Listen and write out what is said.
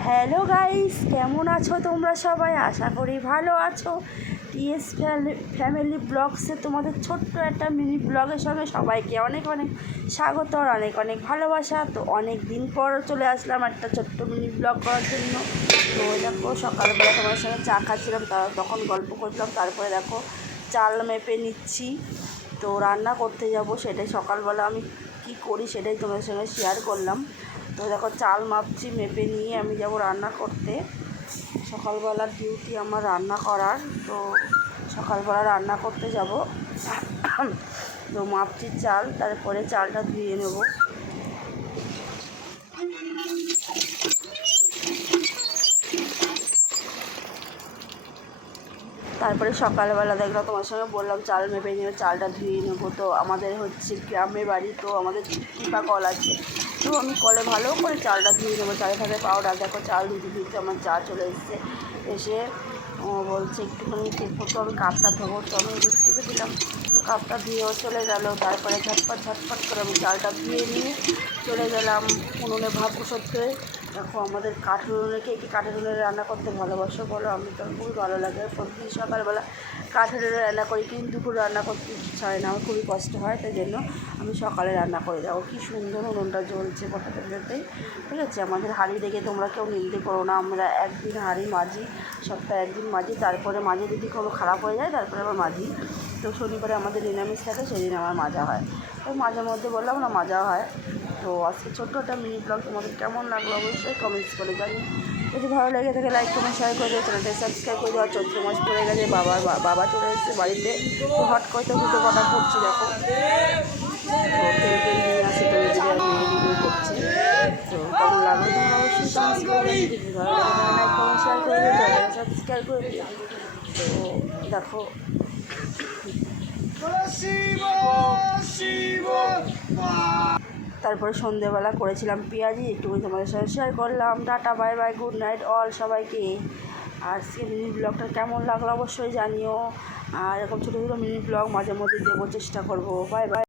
Hello guys, কেমন আছো তোমরা সবাই? আশা করি ভালো আছো। টিএস ফ্যামিলি ব্লগসে তোমাদের ছোট্ট একটা মিনি ব্লগের সঙ্গে সবাইকে অনেক অনেক স্বাগত আর অনেক অনেক ভালোবাসা। তো অনেক দিন পর চলে আসলাম একটা ছোট্ট মিনি ব্লগ করার জন্য। তো দেখো, সকালবেলা তোমার সঙ্গে চা খাচ্ছিলাম, তখন গল্প করছিলাম। তারপরে দেখো চাল মেপে নিচ্ছি, তো রান্না করতে যাব। সেটাই সকালবেলা আমি কি করি সেটাই তোমাদের সঙ্গে শেয়ার করলাম। তো দেখো চাল মাপছি, মেপে নিয়ে আমি যাব রান্না করতে। সকালবেলার ডিউটি আমার রান্না করার, তো সকালবেলা রান্না করতে যাব। তো মাপছি চাল, তারপরে চালটা ধুয়ে নেব। তারপরে সকালবেলা দেখলাম তোমার সঙ্গে বললাম চাল মেপে নিয়ে চালটা ধুয়ে নেবো। তো আমাদের হচ্ছে গ্রামের বাড়ি, তো আমাদের টিপা কল আছে, তো আমি কলে ভালো করে চালটা ধুয়ে নেবো। চালের সাথে পাউডার, দেখো চাল ধুতে ধুতে আমার চা চলে এসছে। এসে বলছে একটুখানি টেপো, তো আমি কাপটা ধোবো, তো আমি টিপে দিলাম। তো কাপটা ধুয়েও চলে গেল। তারপরে ঝটপট করে আমি চালটা ধুয়ে নিয়ে চলে গেলাম উনুনে ভাত বসাতে। দেখো আমাদের কাঠের উনুনে, কে কাঠের উনুনে রান্না করতে ভালোবাসো বলো? আমি তো খুবই ভালো লাগে। প্রতিদিন সকালবেলা কাঠের উনুনে রান্না করি, কিন্তু দুপুর রান্না করতে ইচ্ছা হয় না, আমার খুবই কষ্ট হয়। তাই জন্য আমি সকালে রান্না করে যাবো। কী সুন্দর উনুনটা জ্বলছে ফোটাতে ফোটাতে। ঠিক আছে, আমাদের হাঁড়ি দেখে তোমরা কেউ নিন্দে করো না। আমরা একদিন হাঁড়ি মাজি, সপ্তাহে একদিন মাজি, তারপরে মাঝে যদি কোনো খারাপ হয়ে যায় তারপরে আবার মাজি। তো শনিবারে আমাদের নিরামিষ থাকে, সেদিন আমার মাজা হয়। তো মাঝে মধ্যে বললাম না, মাজা হয়। তো আজকে ছোট্ট একটা মিনি ব্লগ তোমাদের কেমন লাগলো অবশ্যই কমেন্টস করে জানি। যদি ভালো লেগে থাকে লাইক কমেন্ট শেয়ার করে দেওয়া, চ্যানেলটা সাবস্ক্রাইব করে দেওয়া। চৈত্র মাস পড়ে গেছে, বাবা চলে এসেছে বাড়িতে। তো হট করে তো দুটো কথা করছি, দেখো তো তেল নিয়ে আসে, তো ভিডিও করছে। তো কেমন লাগলো তোমরা অবশ্যই কমেন্টস করে জানি। যদি ভালো লাগে তাহলে লাইক কমেন্ট শেয়ার করে দিও, চ্যানেলটা সাবস্ক্রাইব করে দিও। তো দেখো তারপরে সন্ধেবেলা করেছিলাম পেঁয়াজি, একটুখানি তোমাদের সাথে শেয়ার করলাম। Tata, bye bye, good night all সবাইকে। আর আজকে মিনি ব্লগটা কেমন লাগলো অবশ্যই জানিও। আর এরকম ছোটো ছোটো মিনি ব্লগ মাঝে মধ্যে দেবো, চেষ্টা করবো। Bye bye.